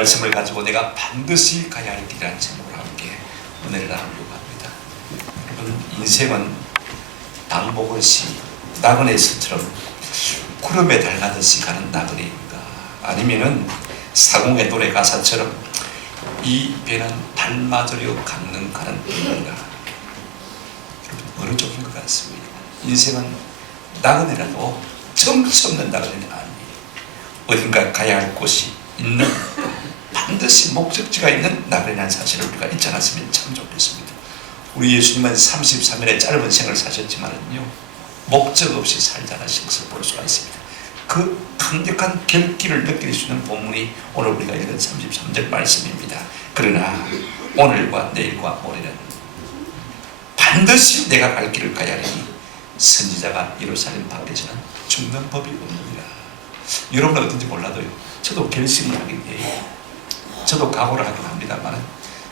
말씀을 가지고 내가 반드시 가야 할 길이라는 제목으로 함께 은혜를 나누려고 합니다. 여러분, 인생은 당복을시 나그네 스처럼 구름에 달가듯이 가는 나그네입니다. 아니면은 사공의 노래 가사처럼 이 배는 달맞으려 가는 배인가. 어느 쪽인 것 같습니다. 인생은 나그네라도 정치 없는 나그네는 아니에요. 어딘가 가야 할 곳이 있는, 반드시 목적지가 있는 나그네라는 사실을 우리가 잊지 않았으면 참 좋겠습니다. 우리 예수님은 33일의 짧은 생을 사셨지만은요, 목적 없이 살지 않으신 것을 볼 수가 있습니다. 그 강력한 결기를 느낄 수 있는 본문이 오늘 우리가 읽은 33절 말씀입니다. 그러나 오늘과 내일과 모레는 반드시 내가 갈 길을 가야 하니 선지자가 예루살렘 밖에서는 죽는 법이 없느니라. 여러분은 어떤지 몰라도요, 저도 결심을 하긴 해요. 저도 각오를 하긴 합니다만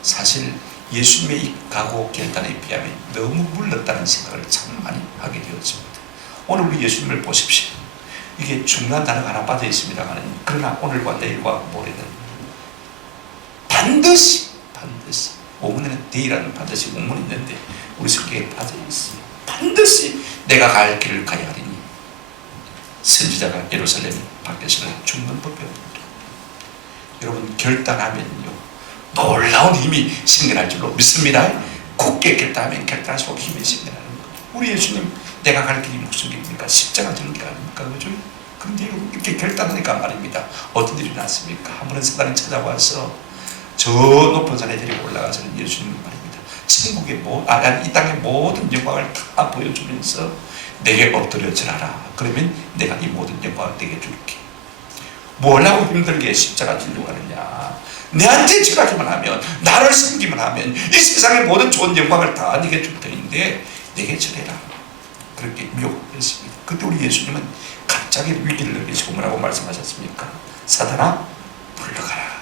사실 예수님의 이 각오 결단에 비하면 너무 물렀다는 생각을 참 많이 하게 되었습니다. 오늘 우리 예수님을 보십시오. 이게 중요한 단어가 하나 빠져 있습니다만, 그러나 오늘과 내일과 모레는 반드시 오문에는 데이라는 반드시 오문이 있는데 우리 성경에 빠져 있어요. 반드시 내가 갈 길을 가야 하리니 선지자가 예루살렘 밖에서는 죽는 법이 없느니라. 여러분, 결단하면요 놀라운 힘이 생겨날 줄로 믿습니다. 굳게 결단하면 결단할수록 힘이 생겨나는 거예요. 우리 예수님, 내가 갈 길이 무슨 길입니까? 십자가 지는 길 아닙니까? 그죠? 그런데 여러분, 이렇게 결단하니까 말입니다. 어떤 일이 났습니까? 한 번은 사단이 찾아와서 저 높은 산에 데리고 올라가서는 예수님 말입니다. 천국의 이 땅의 모든 영광을 다 보여주면서 내게 엎드려 절하라. 그러면 내가 이 모든 영광을 내게 줄게. 뭘 하고 힘들게 십자가 지려고 하느냐? 내한테 절하기만 하면, 나를 섬기만 하면 이 세상의 모든 좋은 영광을 다 내게 줄 터인데 내게 절해라. 그렇게 미혹했습니다. 그때 우리 예수님은 갑자기 위기를 느끼시고 뭐라고 말씀하셨습니까? 사단아, 물러가라.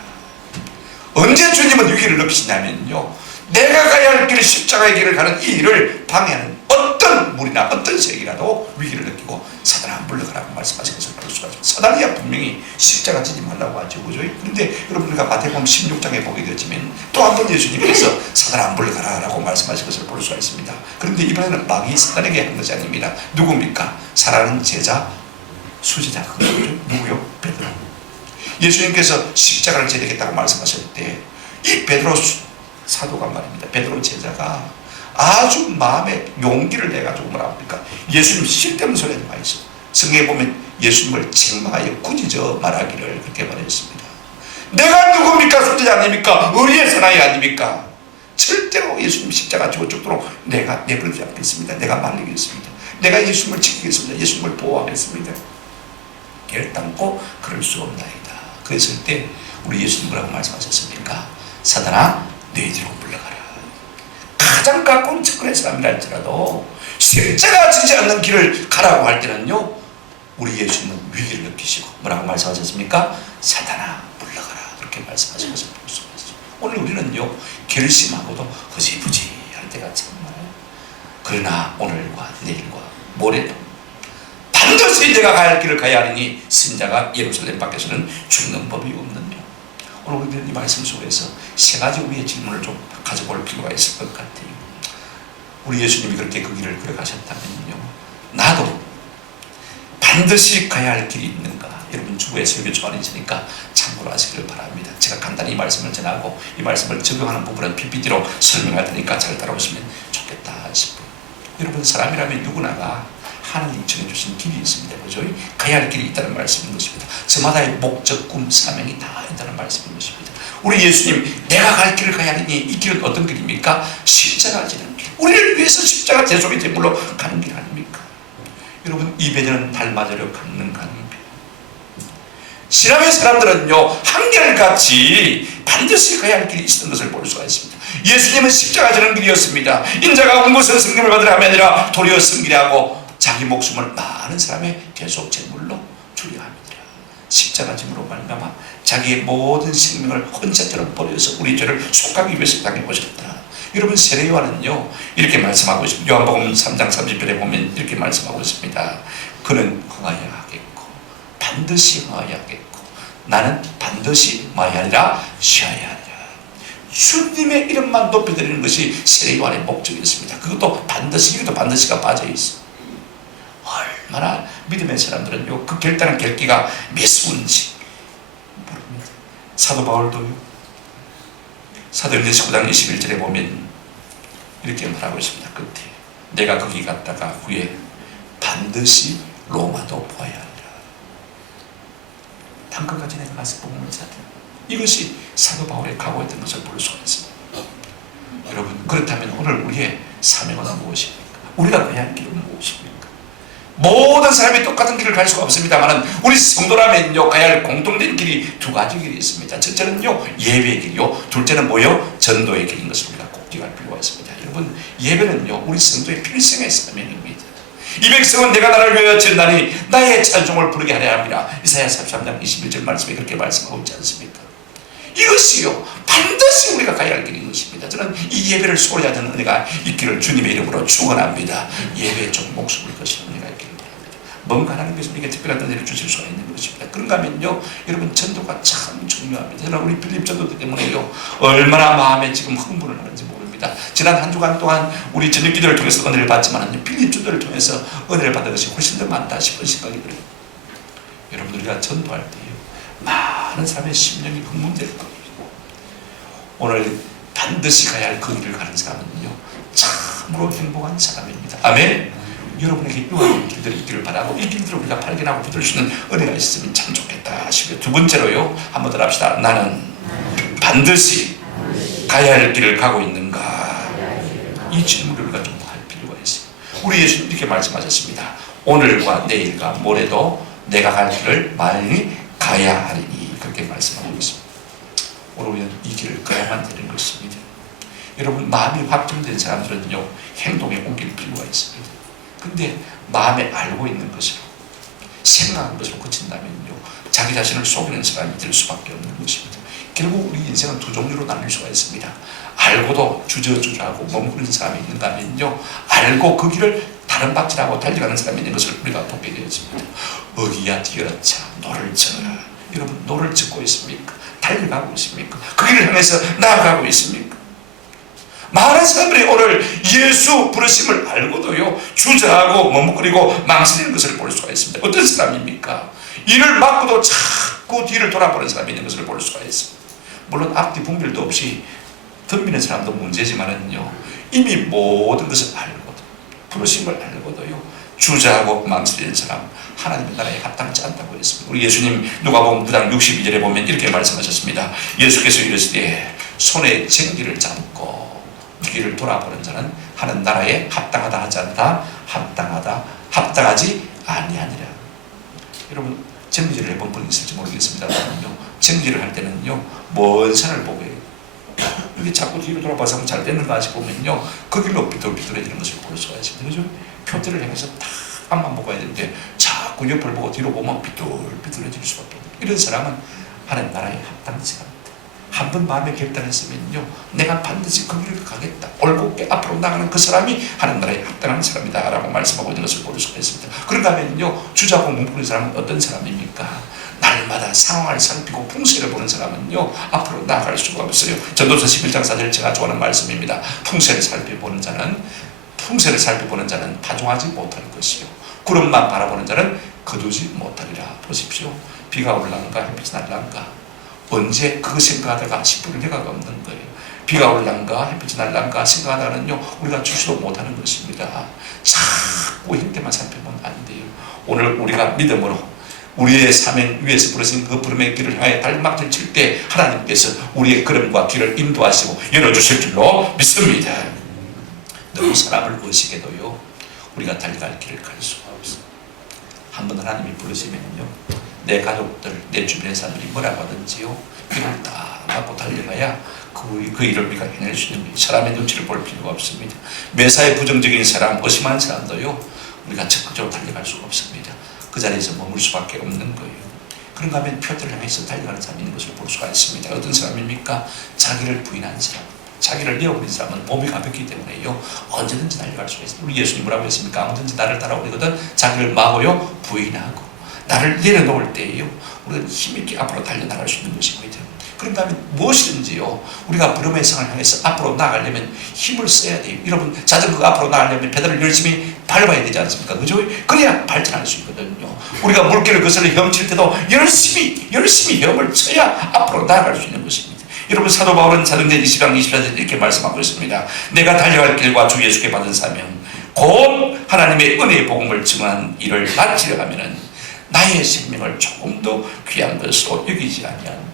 언제 주님은 위기를 느끼시냐면요, 내가 가야 할 길, 십자가의 길을 가는 이 일을 방해하는 어떤 물이나 어떤 세력이라도 위기를 느끼고 사단아 물러가라고 말씀하신 것을 볼 수가 있습니다. 사단이야 분명히 십자가 지지 말라고 하죠, 그죠? 그런데 여러분, 우리가 마태복음 16장에 보게 되지만 또 한 번 예수님께서 사단아 물러가라라고 말씀하신 것을 볼 수가 있습니다. 그런데 이번에는 마귀 사단에게 한 것이 아닙니다. 누굽니까? 사랑하는 제자 수제자, 누구요? 베드로. 예수님께서 십자가를 져야 되겠다고 말씀하실 때 이 베드로 사도가 말입니다. 베드로 제자가 아주 마음에 용기를 내가지고 뭐라 합니까? 예수님 쓸데없는 소리 하지 마시오. 성경에 보면 예수님을 책망하여 꾸짖어 말하기를 그렇게 말했습니다. 내가 누굽니까? 선지자 아닙니까? 의리의 사나이 아닙니까? 절대로 예수님 십자가 지고 죽도록 내가 내버리지 않겠습니다. 내가 말리겠습니다. 내가 예수님을 지키겠습니다. 예수님을 보호하겠습니다. 결단코 그럴 수 없나이다. 그랬을 때 우리 예수님 뭐라고 말씀하셨습니까? 사단아, 내 뒤로 물러가라. 가장 가까운 측근의 사람이라 할지라도 십자가 지지 않는 길을 가라고 할 때는요, 우리 예수님은 위기를 느끼시고 뭐라고 말씀하셨습니까? 사단아, 물러가라. 그렇게 말씀하신 것을 볼 수가 있습니다. 오늘 우리는요, 결심하고도 허지부지 할 때가 참 많아요. 그러나 오늘과 내일과 모레도 반드시 내가 갈 길을 가야 하니 신자가 예루살렘 밖에서는 죽는 법이 없느니라. 오늘 우리는 이 말씀 속에서 세 가지 우리의 질문을 좀 가져볼 필요가 있을 것 같아요. 우리 예수님이 그렇게 그 길을 걸어가셨다면요, 나도 반드시 가야 할 길이 있는가? 여러분 주부의 설교 좋아하시니까 참고로 하시기를 바랍니다. 제가 간단히 이 말씀을 전하고 이 말씀을 적용하는 부분은 PPT로 설명할 테니까 잘 따라오시면 좋겠다 싶어요. 여러분 사람이라면 누구나가 하나님 정해주신 길이 있습니다. 그죠? 가야 할 길이 있다는 말씀인 것입니다. 저마다의 목적, 꿈, 사명이 다 있다는 말씀인 것입니다. 우리 예수님, 내가 갈 길을 가야 하니 이 길은 어떤 길입니까? 십자가 지는 길. 우리를 위해서 십자가 대속의 제물로 가는 길 아닙니까? 여러분, 이 배는 달맞이로 걷는 가는 배. 신앙의 사람들은요, 한결같이 반드시 가야 할 길이 있었던 것을 볼 수가 있습니다. 예수님은 십자가 지는 길이었습니다. 인자가 온 것은 성경을 받으라 함이 아니라 도리어 섬기라고 자기 목숨을 많은 사람의 대속 제물로 주려 합니다. 십자가 짐으로 말미암아 자기의 모든 생명을 헌자처럼 버려서 우리 죄를 속하기 위해서 당해오셨다. 여러분 세례요한은요 이렇게 말씀하고 있습니다. 요한복음 3장 30절에 보면 이렇게 말씀하고 있습니다. 그는 흥하여야 하겠고 반드시 흥하여야 하겠고 나는 반드시 마야 아니라 쉬어야 하리라. 주님의 이름만 높여드리는 것이 세례요한의 목적이었습니다. 그것도 반드시, 이것도 반드시가 빠져있어. 얼마나 믿음의 사람들은요 그 결단의 결기가 매스운지 모릅니다. 사도 바울도요 사도행전 19장 21절에 보면 이렇게 말하고 있습니다. 끝에 내가 거기 갔다가 후에 반드시 로마도 보아야 하리라. 당근까지 내가 가서 복음을 전하라. 이것이 사도 바울의 각오였던 것을 볼 수가 있습니다. 여러분 그렇다면 오늘 우리의 사명은 무엇입니까? 우리가 가야 할 길은 무엇입니까? 모든 사람이 똑같은 길을 갈 수가 없습니다만 우리 성도라면요 가야 할 공통된 길이 두 가지 길이 있습니다. 첫째는요 예배의 길이요, 둘째는 뭐요? 전도의 길인 것을 우리가 꼭 기억할 필요가 있습니다. 여러분 예배는요 우리 성도의 필생의 사명입니다. 이 백성은 내가 나를 위하여 지은다니 나의 찬송을 부르게 하려 합니다. 이사야 43장 21절 말씀에 그렇게 말씀하고 있지 않습니까? 이것이요 반드시 우리가 가야 할 길인 것입니다. 저는 이 예배를 소홀히 하는 은혜가 있기를 주님의 이름으로 축원합니다. 예배에 좀 목숨을 거시는 은혜가 있기를 바랍니다. 뭔가 하나님께서 우리에게 특별한 은혜를 주실 수가 있는 것입니다. 그런가 하면요 여러분 전도가 참 중요합니다. 저는 우리 필립 전도 때문에요 얼마나 마음에 지금 흥분을 하는지 모릅니다. 지난 한 주간 동안 우리 저녁 기도를 통해서 은혜를 받지만 필립 전도를 통해서 은혜를 받은 것이 훨씬 더 많다 싶은 생각이 들어요. 여러분 우리가 전도할 때요 많은 사람의 심령이 흥분될 거예요. 오늘 반드시 가야 할 그 길을 가는 사람은요 참으로 행복한 사람입니다. 아멘. 여러분에게 이러한 길들이 있기를 바라고 이 길들을 우리가 발견하고 붙들 수 있는 은혜가 있으면 참 좋겠다 싶어요. 두 번째로요 한번 더 합시다. 나는 반드시 가야 할 길을 가고 있는가? 이 질문을 우리가 좀 할 필요가 있어요. 우리 예수님 이렇게 말씀하셨습니다. 오늘과 내일과 모레도 내가 갈 길을 많이 가야 하리니 그렇게 말씀하고 있습니다. 오늘 우리는 이 길을 가야만 되는 것입니다. 여러분 마음이 확정된 사람들은요 행동에 옮길 필요가 있습니다. 근데 마음에 알고 있는 것으로 생각하는 것으로 그친다면요 자기 자신을 속이는 사람이 될 수밖에 없는 것입니다. 결국 우리 인생은 두 종류로 나눌 수가 있습니다. 알고도 주저주저하고 머무르는 사람이 있는가 하면요 알고 그 길을 다른 박질하고 달려가는 사람이 있는 것을 우리가 보게 되었습니다. 어기야 뛰어라 노를 져라. 여러분 노를 젓고 있습니까? 달려가고 있습니까? 그 길을 향해서 나아가고 있습니까? 많은 사람들이 오늘 예수 부르심을 알고도요 주저하고 머뭇거리고 망설이는 것을 볼 수가 있습니다. 어떤 사람입니까? 이를 막고도 자꾸 그 뒤를 돌아보는 사람이 있는 것을 볼 수가 있습니다. 물론 앞뒤 분별도 없이 덤비는 사람도 문제지만은요, 이미 모든 것을 알고도, 부르심을 알고도요, 주저하고 망설이는 사람, 하나님의 나라에 합당치 않다고 했습니다. 우리 예수님 누가복음 9장 62절에 보면 이렇게 말씀하셨습니다. 예수께서 이르시되 손에 쟁기를 잡고 뒤를 돌아보는 자는 하는 나라에 합당하다 하지 않다, 합당하지 아니하니라. 여러분, 쟁기질을 해본 분이 있을지 모르겠습니다만요, 쟁기질을 할 때는요, 먼 산을 보고 해요. 이게 자꾸 뒤로 돌아봐서 잘 되는가 싶으면요, 그 길로 비뚤비뚤해지는 것을 볼 수가 있습니다. 그죠? 표대를 향해서 딱 앞만 보고 해야 되는데 자꾸 옆을 보고 뒤로 보면 비뚤비뚤해질 수밖에 없어요. 이런 사람은 하나님 나라에 합당치 않다. 한번 마음에 결단했으면요, 내가 반드시 그 길을 가겠다, 올곧게 앞으로 나가는 그 사람이 하나님 나라에 합당한 사람이다 라고 말씀하고 있는 것을 볼 수가 있습니다. 그런가 하면요, 주자고 뭉꾸는 사람은 어떤 사람입니까? 날마다 상황을 살피고 풍세를 보는 사람은요, 앞으로 나아갈 수가 없어요. 전도서 11장 4절 제가 좋아하는 말씀입니다. 풍세를 살펴보는 자는 파종하지 못할 것이요, 구름만 바라보는 자는 거두지 못하리라. 보십시오. 비가 올라온가 햇빛이 날란가, 언제 그거 생각하다가 10분을 해가가 없는 거예요. 비가 올란가 햇빛이 날란가 생각하다가는요, 우리가 주시도 못하는 것입니다. 자꾸 형태만 살펴보면 안 돼요. 오늘 우리가 믿음으로 우리의 사명 위에서 부르신 그 부름의 길을 향해 달막질 칠 때 하나님께서 우리의 걸음과 길을 인도하시고 열어주실 줄로 믿습니다. 너무 사람을 의식해도요, 우리가 달려갈 길을 갈 수가 없어. 한번 하나님이 부르시면요, 내 가족들, 내 주변의 사람들이 뭐라고 하든지요, 길을 딱 막고 달려가야 그 일을 우리가 해낼 수 있는 거예요. 사람의 눈치를 볼 필요가 없습니다. 매사에 부정적인 사람, 의심하는 사람도요, 우리가 적극적으로 달려갈 수가 없습니다. 그 자리에서 머물 수밖에 없는 거예요. 그런가 하면 표대를 향해서 달려가는 사람이 있는 것을 볼 수가 있습니다. 어떤 사람입니까? 자기를 부인한 사람, 자기를 내어버린 사람은 몸이 가볍기 때문에요, 언제든지 달려갈 수가 있습니다. 우리 예수님 뭐라고 했습니까? 아무든지 나를 따라오려거든 자기를 마고요, 부인하고 나를 내려놓을 때에요, 우리는 힘있게 앞으로 달려나갈 수 있는 것입니다. 그런가 하면 무엇이든지요, 우리가 부름의 상을 향해서 앞으로 나가려면 힘을 써야 돼요. 여러분, 자전거가 앞으로 나가려면 페달을 열심히 밟아야 되지 않습니까? 그죠? 그래야 발전할 수 있거든요. 우리가 물길을 거슬러 헤엄칠 때도 열심히 헤엄을 쳐야 앞으로 나아갈 수 있는 것입니다. 여러분, 사도 바울은 사도행전 20장 24절에 이렇게 말씀하고 있습니다. 내가 달려갈 길과 주 예수께 받은 사명, 곧 하나님의 은혜의 복음을 증언한 일을 마치려 하면은 나의 생명을 조금도 귀한 것으로 여기지 아니한다.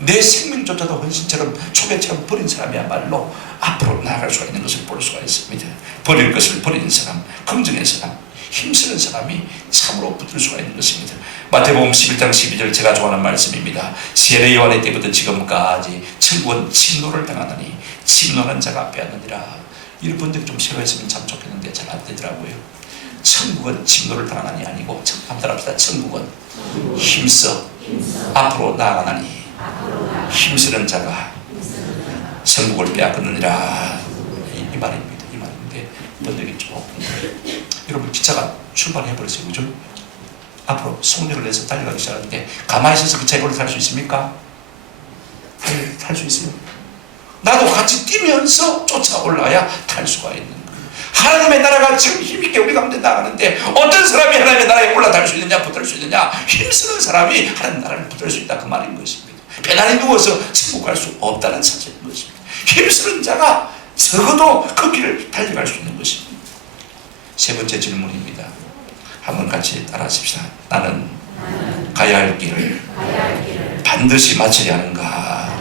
내 생명조차도 헌신처럼 초배처럼 버린 사람이야말로 앞으로 나아갈 수가 있는 것을 볼 수가 있습니다. 버릴 것을 버리는 사람, 긍정의 사람, 힘쓰는 사람이 참으로 붙을 수가 있는 것입니다. 마태복음 11장 12절 제가 좋아하는 말씀입니다. 세례 요한의 때부터 지금까지 천국은 침노를 당하느니 침노하는 자가 빼앗느니라. 이런 번역 좀 싫어했으면 참 좋겠는데 잘 안 되더라고요. 천국은 침노를 당하느니 아니고, 한번 합시다. 천국은 힘써 앞으로 나아가느니 힘쓰는 자가 천국을 빼앗느니라. 이 말입니다. 이 말인데 번역이 조금, 여러분, 기차가 출발해버렸어요. 그죠? 앞으로 속력을 내서 달려가기 시작하는데 가만히 있어서 기차에 올라탈 수 있습니까? 탈 수 있어요. 나도 같이 뛰면서 쫓아 올라야 탈 수가 있는 거예요. 하나님의 나라가 지금 힘있게 우리 가운데 나가는데 어떤 사람이 하나님의 나라에 올라탈 수 있느냐, 붙을 수 있느냐? 힘쓰는 사람이 하나님의 나라를 붙을 수 있다, 그 말인 것입니다. 배낭에 누워서 천국 갈 수 없다는 사실인 것입니다. 힘쓰는 자가 적어도 그 길을 달려갈 수 있는 것입니다. 세 번째 질문입니다. 한번 같이 따라하십시다. 나는 가야 할 길을 반드시 마치려 하는가?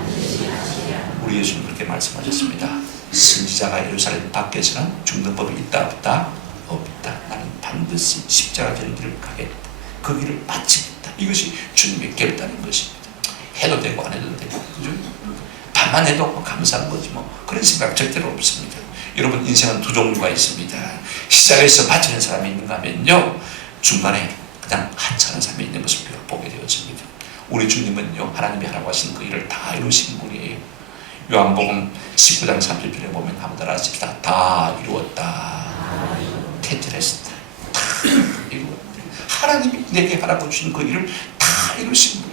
우리 예수님 그렇게 말씀하셨습니다. 선지자가 예루살렘 밖에서는 죽는 법이 있다 없다? 없다. 나는 반드시 십자가 되는 길을 가겠다. 그 길을 마치겠다. 이것이 주님의 결단인 것입니다. 해도 되고 안 해도 되고, 그죠? 반만 해도 감사한 거지 뭐. 그런 생각 절대로 없습니다. 여러분, 인생은 두 종류가 있습니다. 시작해서 마치는 사람이 있는가 하면요, 중간에 그냥 하찮은 사람이 있는 것을 우리가 보게 되었습니다. 우리 주님은요, 하나님이 하라고 하신 그 일을 다 이루신 분이에요. 요한복음 19장 30절에 보면 한번 따라하십시다. 다 이루었다. 테트레스다. 다 이루었다. 하나님이 내게 하라고 주신 그 일을 다 이루신 분.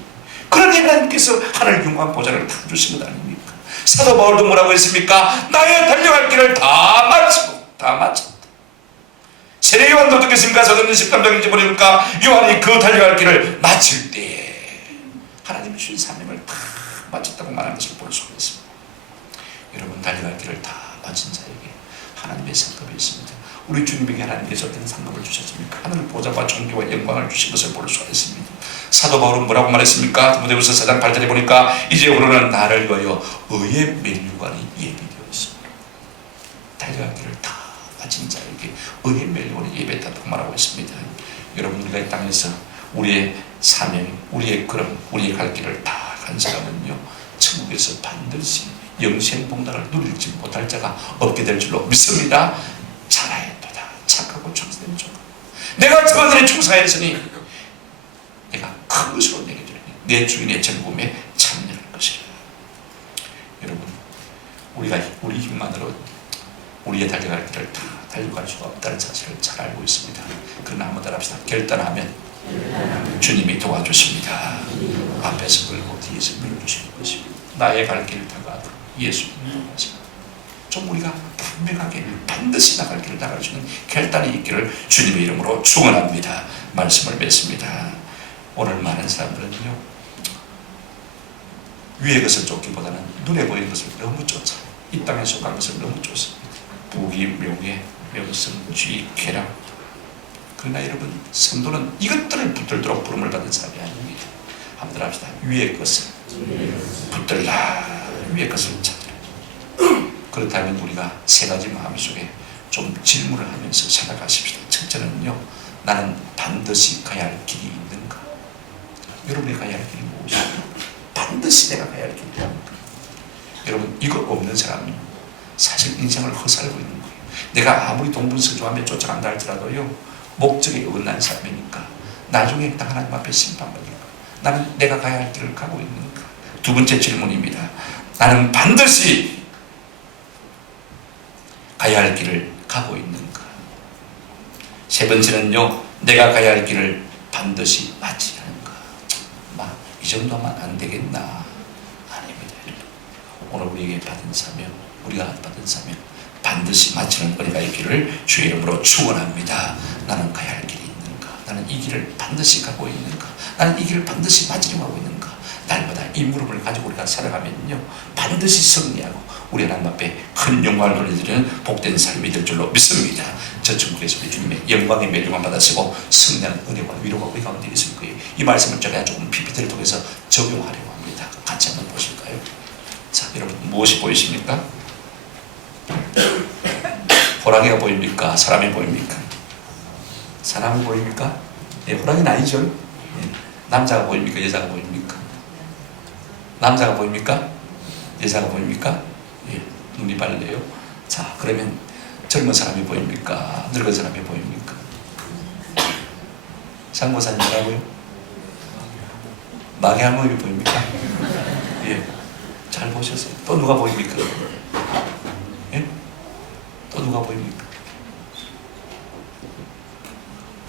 그러니 하나님께서 하늘 영광 보좌를 다 주신 것 아닙니까? 사도 바울도 뭐라고 했습니까? 나의 달려갈 길을 다 마치고 다 마쳤다. 세례 요한도 어떻겠습니까? 사도행전 13장인지 모르니까 요한이 그 달려갈 길을 마칠 때 하나님이 주신 사명을 다 마쳤다고 말하는 것을 볼 수가 있습니다. 여러분, 달려갈 길을 다 마친 자에게 하나님의 상급이 있습니다. 우리 주님에게 하나님께서 어떤 상급을 주셨습니까? 하늘 보좌와 존귀와 영광을 주신 것을 볼 수가 있습니다. 사도 바울은 뭐라고 말했습니까? 디모데후서 4장 8절에 보니까 이제부로는 나를 위하여 의의 면류관이 예비되어 있습니다. 달려갈 길을 다 마친 자에게 의의 면류관이 예비했다고 말하고 있습니다. 여러분, 우리가 이 땅에서 우리의 사명, 우리의 걸음, 우리의 갈 길을 다 간 사람은요, 천국에서 반드시 영생봉락을 누릴지 못할 자가 없게 될 줄로 믿습니다. 잘하였도다. 착하고 충성된 종아, 내가 저들의 충성하였으니 내가 큰 것으로 내게 주리니 내 주인의 즐거움에 참여할 것이라. 여러분, 우리가 우리 힘만으로 우리의 달려갈 길을 다 달려갈 수가 없다는 사실을 잘 알고 있습니다. 그러나 한번 따라합시다. 결단하면 주님이 도와주십니다. 앞에서 끌고 뒤에서 밀어주시는 것입니다. 나의 갈 길을 다가도 예수님이 도와주십니다. 좀 우리가 분명하게 반드시 나갈 길을 나갈 수 있는 결단이 있기를 주님의 이름으로 축원합니다. 말씀을 맺습니다. 오늘 많은 사람들은요, 위의 것을 쫓기보다는 눈에 보이는 것을 너무 쫓아 이 땅에 속한 것을 너무 쫓습니다. 부귀, 명예, 명성, 지위, 쾌락. 그러나 여러분, 성도는 이것들을 붙들도록 부름을 받은 사람이 아닙니다. 한번 합시다. 위의 것을 붙들라. 위의 것을 찾으라. 그렇다면 우리가 세 가지 마음속에 좀 질문을 하면서 생각하십시다. 첫째는요, 나는 반드시 가야 할 길이 있는가? 여러분이 가야 할 길이 무엇입니까? 반드시 내가 가야 할 길이 있는가? 여러분, 이거 없는 사람은 사실 인생을 헛살고 있는 거예요. 내가 아무리 동분서주하며 쫓아간다 할지라도요, 목적에 어긋난 사람이니까 나중에 딱 하나님 앞에 심판받을 거예요. 나는 내가 가야 할 길을 가고 있는가? 두 번째 질문입니다. 나는 반드시 가야 할 길을 가고 있는가? 세 번째는요, 내가 가야 할 길을 반드시 마치지 않은가? 이 정도만 안 되겠나? 아닙니다. 오늘 우리에게 받은 사명, 우리가 받은 사명 반드시 마치는 은혜가 있기를 주의 이름으로 축원합니다. 나는 가야 할 길이 있는가? 나는 이 길을 반드시 가고 있는가? 나는 이 길을 반드시 마치려고 하고 있는가? 날마다 이 물음을 가지고 우리가 살아가면요, 반드시 승리하고 우리 하나님 앞에 큰 영광을 돌려드리는 복된 삶이 될 줄로 믿습니다. 저 천국에서 우리 주님의 영광의 멸류관 받으시고 승리하는 은혜와 위로가 우리 가운데 있을 거예요. 이 말씀을 제가 조금 PPT를 통해서 적용하려고 합니다. 같이 한번 보실까요? 자, 여러분, 무엇이 보이십니까? 호랑이가 보입니까? 사람이 보입니까? 사람이 보입니까? 예, 호랑이는 아니죠. 예. 남자가 보입니까? 여자가 보입니까? 남자가 보입니까? 여자가 보입니까? 예, 눈이 밝네요. 자, 그러면 젊은 사람이 보입니까? 늙은 사람이 보입니까? 장모사님 뭐라고요? 마귀 할머니 보입니까? 예, 잘 보셨어요. 또 누가 보입니까? 예? 또 누가 보입니까?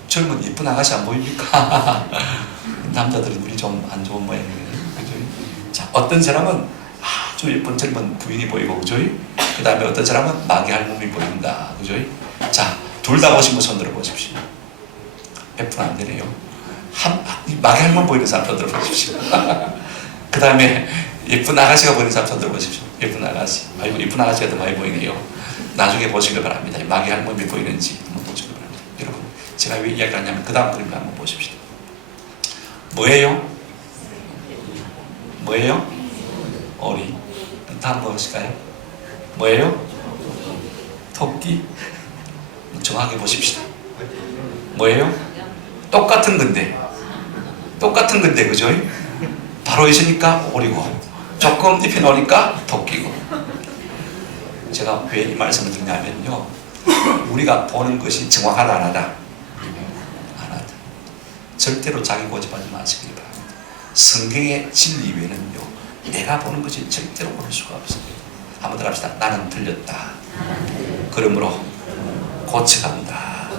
젊은 이쁜 아가씨 안 보입니까? 남자들은 눈이 좀 안 좋은 모양이에요. 그죠? 자, 어떤 사람은 아주 예쁜 젊은 부인이 보이고, 그죠? 그 다음에 어떤 사람은 마귀 할멈이 보인다. 그죠? 자, 둘 다 보시면 손 들어 보십시오. 100% 안 되네요. 마귀 할멈 보이는 사람 손 들어 보십시오. 그 다음에 예쁜 아가씨가 보이는 사람 손 들어 보십시오. 예쁜 아가씨. 아이고, 예쁜 아가씨가 더 많이 보이네요. 나중에 보시길 바랍니다. 마귀 할멈이 보이는지 한번 보시길 바랍니다. 여러분, 제가 왜 이야기를 하냐면 그 다음 그림을 한번 보십시오. 뭐예요? 뭐예요? 오리. 다음 보실까요? 뭐예요? 토끼. 정확하게 보십시다. 뭐예요? 똑같은 건데, 그죠? 바로 있으니까 오리고, 조금 잎이 놓으니까 토끼고. 제가 왜 이 말씀을 드리냐면요, 우리가 보는 것이 정확하다 안 하다? 안 하다. 절대로 자기 고집하지 마시기 바랍니다. 성경의 진리 외에는요, 내가 보는 것이 절대로 볼 수가 없습니다. 한번 더 합시다. 나는 틀렸다. 그러므로 고쳐간다.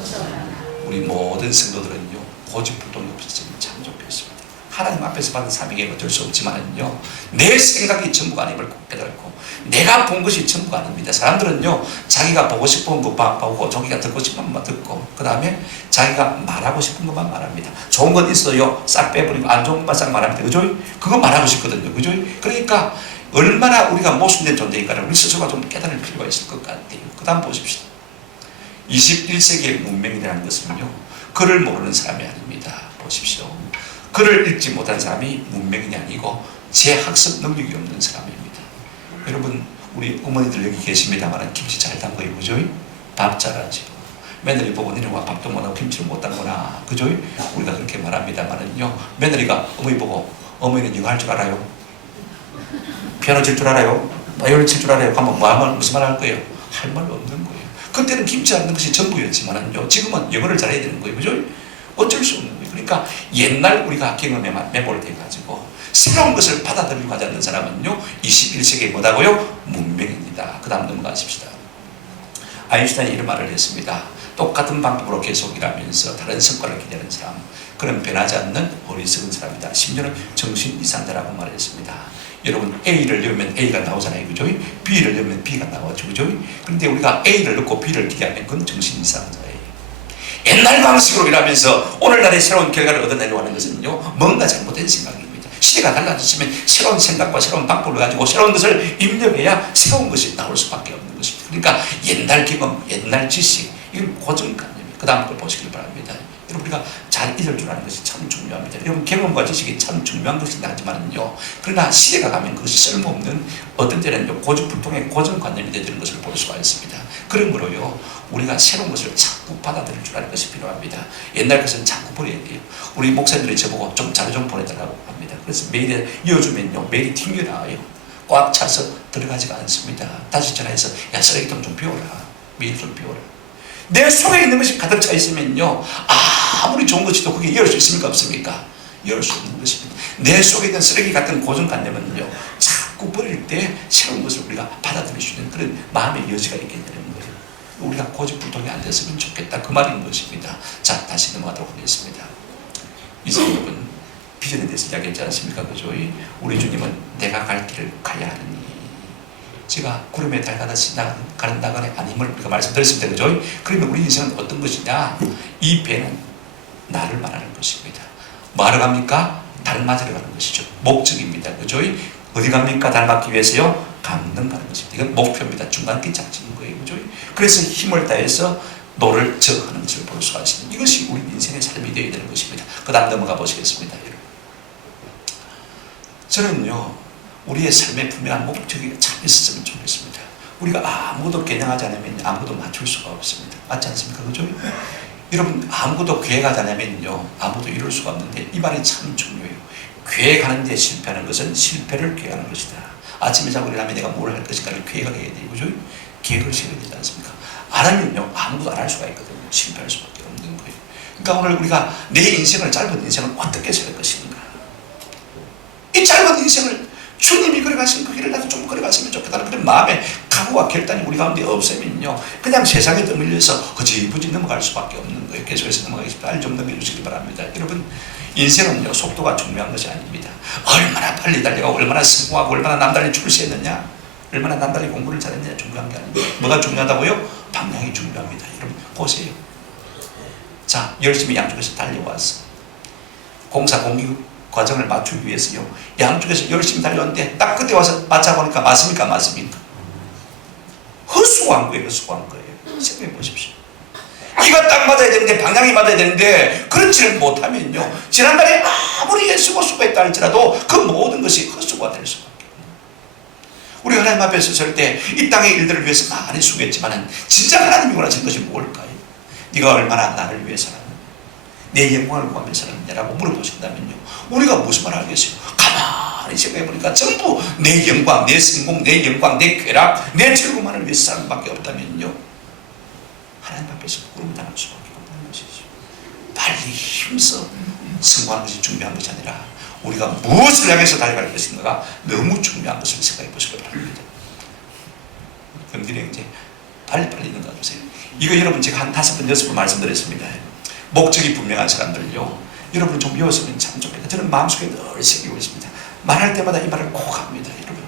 우리 모든 성도들은요, 고집불통이 없었으면 참 좋겠습니다. 하나님 앞에서 받은 사명이 어쩔 수 없지만요, 내 생각이 전부가 아님을 꼭 깨달고 내가 본 것이 전부가 아닙니다. 사람들은요, 자기가 보고 싶은 것만 보고 자기가 듣고 싶은 것만 듣고 그 다음에 자기가 말하고 싶은 것만 말합니다. 좋은 건 있어요, 싹 빼버리고 안 좋은 것만 싹 말합니다. 그죠? 그거 말하고 싶거든요. 그죠? 그러니까 얼마나 우리가 모순된 존재인가를 우리 스스로가 좀 깨달을 필요가 있을 것 같아요. 그 다음 보십시오. 21세기의 문명이라는 것은요, 글을 모르는 사람이 아닙니다. 보십시오. 글을 읽지 못한 사람이 문명인이 아니고 재학습 능력이 없는 사람입니다. 여러분, 우리 어머니들 여기 계십니다만 김치 잘 담궈요. 그죠? 밥 잘하죠. 며느리 보고 니네가 밥도 못하고 김치를 못 담거나. 그죠? 우리가 그렇게 말합니다만은요, 며느리가 어머니 보고 어머니는 이거 할 줄 알아요? 피아노 칠 줄 알아요? 바이올린 칠 줄 알아요? 하면 무슨 말 할 거예요? 할 말 없는 거예요. 그때는 김치 하는 것이 전부였지만은요, 지금은 영어를 잘해야 되는 거예요. 그죠? 어쩔 수 없는 거예요. 그러니까 옛날 우리가 경험에 매몰돼가지고 새로운 것을 받아들이고 하지 않는 사람은요, 21세기에 뭐다고요? 문명입니다. 그 다음 넘어가십시다. 아인슈타인이 이런 말을 했습니다. 똑같은 방법으로 계속 일하면서 다른 성과를 기대하는 사람, 그런 변하지 않는 어리석은 사람이다. 심지어는 정신 이상자라고 말했습니다. 여러분, A를 넣으면 A가 나오잖아요. 그죠? B를 넣으면 B가 나오죠. 그죠? 그런데 우리가 A를 넣고 B를 기대하면 그건 정신 이상자예요. 옛날 방식으로 일하면서 오늘날의 새로운 결과를 얻어내려고 하는 것은요, 뭔가 잘못된 생각입니다. 시대가 달라지시면 새로운 생각과 새로운 방법을 가지고 새로운 것을 입력해야 새로운 것이 나올 수밖에 없는 것입니다. 그러니까 옛날 경험, 옛날 지식, 이건 고정관념이에요. 그 다음 걸 보시길 바랍니다. 여러분, 우리가 잘 잊을 줄 아는 것이 참 중요합니다. 여러분, 경험과 지식이 참 중요한 것이긴 하지만요, 그러나 시대가 가면 그것이 쓸모없는, 어떤 때는 고집불통의 고정관념이 되는 것을 볼 수가 있습니다. 그러므로요, 우리가 새로운 것을 자꾸 받아들일 줄 아는 것이 필요합니다. 옛날 것은 자꾸 버려야 돼요. 우리 목사님들이 저보고 좀 자료 좀 보내달라고 합니다. 그래서 메일에 이어주면요, 메일이 튕겨나와요. 꽉 차서 들어가지가 않습니다. 다시 전화해서, 야, 쓰레기통 좀 비워라. 메일 좀 비워라. 내 속에 있는 것이 가득 차 있으면요, 아무리 좋은 것이도 그게 열 수 있습니까? 없습니까? 열 수 없는 것입니다. 내 속에 있는 쓰레기 같은 고정관념은요, 자꾸 버릴 때 새로운 것을 우리가 받아들일 수 있는 그런 마음의 여지가 있게 되는 거예요. 우리가 고집불통이 안 됐으면 좋겠다, 그 말인 것입니다. 자, 다시 넘어가도록 하겠습니다. 이제 여러분, 비전에 대해서 이야기했지 않습니까? 그죠? 우리 주님은 내가 갈 길을 가야 하느니, 제가 구름에 달가듯이 가는 나간의 아님을 우리가 말씀드렸습니다. 그죠? 그러면 우리 인생은 어떤 것이냐? 이 배는 나를 말하는 것입니다. 뭐하러 갑니까? 달 맞으러 가는 것이죠. 목적입니다. 그죠? 어디 갑니까? 달 맞기 위해서요? 강릉 가는 것입니다. 이건 목표입니다. 중간길 작전인 거예요. 그죠? 그래서 힘을 다해서 노를 저하는 것을 볼 수가 있습니다. 이것이 우리 인생의 삶이 되어야 되는 것입니다. 그 다음 넘어가 보시겠습니다. 여러분, 저는요, 우리의 삶에 분명한 목적이 참 있었으면 좋겠습니다. 우리가 아무도 겨냥하지 않으면 아무도 맞출 수가 없습니다. 맞지 않습니까? 그죠? 여러분, 아무도 계획하지 않으면요, 아무도 이룰 수가 없는데, 이 말이 참 중요해요. 계획하는 데 실패하는 것은 실패를 계획하는 것이다. 아침에 자고 일어나면 내가 뭘 할 것인가를 계획을 해야 돼요. 그죠? 계획을 세워야 되지 않습니까? 안 하면요, 아무도 안 할 수가 있거든요. 실패할 수밖에 없는 거예요. 그러니까 오늘 우리가 내 인생을, 짧은 인생을 어떻게 살 것인가? 이 짧은 인생을 주님이 걸어가신 그 길을 나도 좀 걸어갔으면 좋겠다는 그런 마음의 각오와 결단이 우리 가운데 없으면요, 그냥 세상에 떠밀려서 허지부지 넘어갈 수밖에 없는 거예요. 계속해서 넘어가겠습니다. 알 좀 넘겨주시기 바랍니다. 여러분, 인생은요, 속도가 중요한 것이 아닙니다. 얼마나 빨리 달려가고 얼마나 성공하고 얼마나 남달리 출세했느냐, 얼마나 남달리 공부를 잘했느냐 중요한 게 아닙니다. 뭐가 중요하다고요? 방향이 중요합니다. 여러분, 보세요. 자, 열심히 양쪽에서 달려와서 공사 공유 과정을 맞추기 위해서요, 양쪽에서 열심히 달려왔는데 딱 그때 와서 맞춰보니까 맞습니까? 맞습니까? 헛수고한 거예요. 헛수고한 거예요. 생각해 보십시오. 이가 딱 맞아야 되는데, 방향이 맞아야 되는데 그렇지를 못하면요, 지난달에 아무리 수고했다 할지라도 그 모든 것이 헛수고가 될 수밖에 없는 거예요. 우리 하나님 앞에 설 때 이 땅의 일들을 위해서 많이 수고했지만 진짜 하나님이 원하시는 것이 뭘까요? 네가 얼마나 나를 위해서는, 내 영광을 구하며 살았느냐라고 물어보신다면요, 우리가 무슨 말을 하겠어요? 가만히 생각해보니까 전부 내 영광, 내 성공, 내 영광, 내 쾌락, 내 즐거움만을 위해서 사는 밖에 없다면요, 하나님 앞에서 부끄러움 당할 수밖에 없는 것이죠. 빨리 힘써 성공하는 것이 중요한 것이 아니라 우리가 무엇을 향해서 달려갈 것인가가 너무 중요한 것을 생각해 보시기 바랍니다. 금들이 이제 빨리빨리 넘어가 보세요. 이거 여러분, 제가 한 5번, 6번 말씀드렸습니다. 목적이 분명한 사람들요, 여러분 좀 외웠으면 참 좋겠다. 저는 마음속에 늘 새기고 있습니다. 말할 때마다 이 말을 꼭 합니다. 여러분,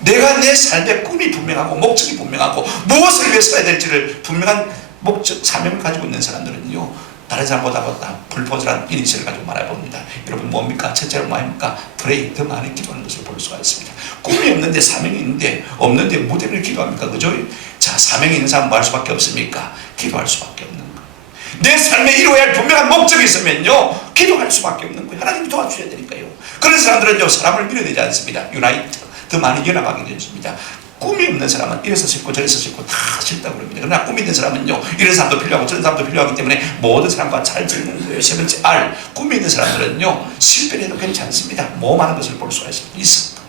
내가 내 삶의 꿈이 분명하고 목적이 분명하고 무엇을 위해서 해야 될지를 분명한 목적, 사명을 가지고 있는 사람들은요, 다른 사람보다 불포절한 이니셜을 가지고 말해봅니다. 여러분 뭡니까? 첫째로 뭐입니까? 프레이, 더 많이 기도하는 것을 볼 수가 있습니다. 꿈이 없는데 사명이 있는데 없는데 무대를 기도합니까? 그죠? 자, 사명이 있는 사람 뭐 할 수밖에 없습니까? 기도할 수밖에 없는 거예요. 내 삶에 이루어야 할 분명한 목적이 있으면요, 기도할 수밖에 없는 거예요. 하나님이 도와주셔야 되니까요. 그런 사람들은요, 사람을 밀어내지 않습니다. 유나이트, 더 많이 연합하게 되었습니다. 꿈이 없는 사람은 이래서 싫고 저래서 싫고 다 싫다고 그럽니다. 그러나 꿈이 있는 사람은요, 이런 사람도 필요하고 저런 사람도 필요하기 때문에 모든 사람과 잘 지내는 거예요. 세 번째 R, 꿈이 있는 사람들은요, 실패를 해도 괜찮습니다. 모험하는 것을 볼 수가 있습니다.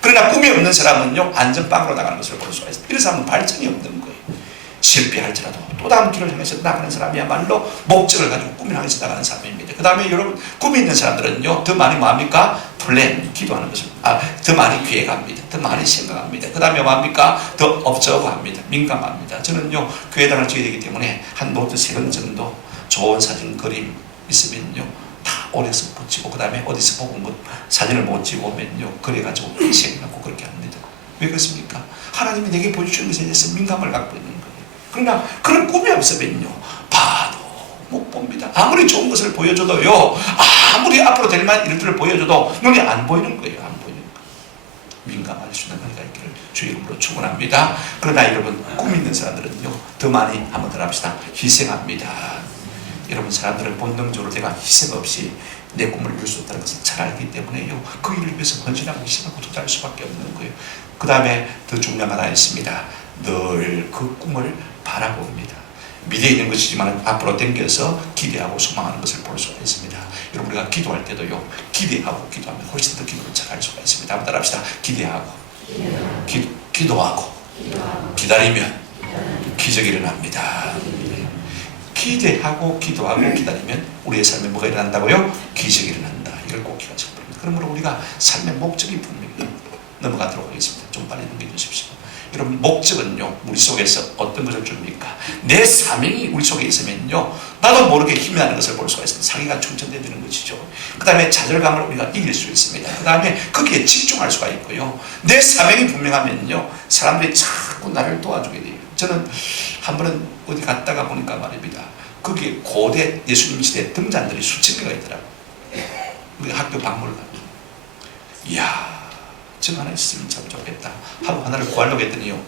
그러나 꿈이 없는 사람은요, 안전빵으로 나가는 것을 볼 수가 있습니다. 이런 사람은 발전이 없는 거예요. 실패할지라도 또 다음 길을 향해서 나가는 사람이야말로 목적을 가지고 꿈을 향해서 나가는 사람입니다. 그 다음에 여러분, 꿈이 있는 사람들은요, 더 많이 뭐합니까? 플랜, 기도하는 것을, 더 많이 계획합니다. 더 많이 생각합니다. 그 다음에 뭐합니까? 더 업저버합니다. 민감합니다. 저는요, 교회당을 지어야 되기 때문에 한 노트 3권 정도 좋은 사진, 그림 있으면요, 다 오래서 붙이고, 그 다음에 어디서 보고 뭐 사진을 못 찍어오면요, 그래가지고 생각하고 그렇게 합니다. 왜 그렇습니까? 하나님이 내게 보여주신 것에 대해서 민감을 갖고 있는 거예요. 그러나 그런 꿈이 없으면요, 봐도 못 봅니다. 아무리 좋은 것을 보여줘도요, 아무리 앞으로 될 만한 일들을 보여줘도 눈이 안 보이는 거예요. 안 보이는 거예요. 민감할 수 있는 은혜가 있기를 주 이름으로 축원합니다. 그러나 여러분, 꿈 있는 사람들은요, 더 많이 한번 더 합시다. 희생합니다. 여러분, 사람들은 본능적으로 내가 희생 없이 내 꿈을 이룰 수 없다는 것을 잘 알기 때문에요, 그 일을 위해서 헌신하고 희생하고 투자할 수밖에 없는 거예요. 그 다음에 더 중요한 하나 있습니다. 늘 그 꿈을 바라봅니다. 미래에 있는 것이지만 앞으로 당겨서 기대하고 소망하는 것을 볼 수가 있습니다. 여러분, 우리가 기도할 때도요, 기대하고 기도하면 훨씬 더 기도를 잘할 수가 있습니다. 한번 따라합시다. 기대하고 기도하고 기다리면 기적이 일어납니다. 기대하고 기도하고 기다리면 우리의 삶에 뭐가 일어난다고요? 기적이 일어난다. 이걸 꼭 기억하시기 바랍니다. 그러므로 우리가 삶의 목적이 분명히 넘어가도록 하겠습니다. 좀 빨리 넘겨주십시오. 여러분, 목적은요, 우리 속에서 어떤 것을 줍니까? 내 사명이 우리 속에 있으면요, 나도 모르게 힘이 나는 것을 볼 수가 있습니다. 사기가 충전되는 것이죠. 그 다음에 좌절감을 우리가 이길 수 있습니다. 그 다음에 거기에 집중할 수가 있고요, 내 사명이 분명하면요, 사람들이 자꾸 나를 도와주게 돼요. 저는 한 번은 어디 갔다가 보니까 말입니다, 거기에 고대 예수님 시대 등잔들이 수천 개가 있더라고요. 우리 학교 박물관. 이야, 정 하나 있으면 참 좋겠다 하고 하나를 구하려고 했더니요,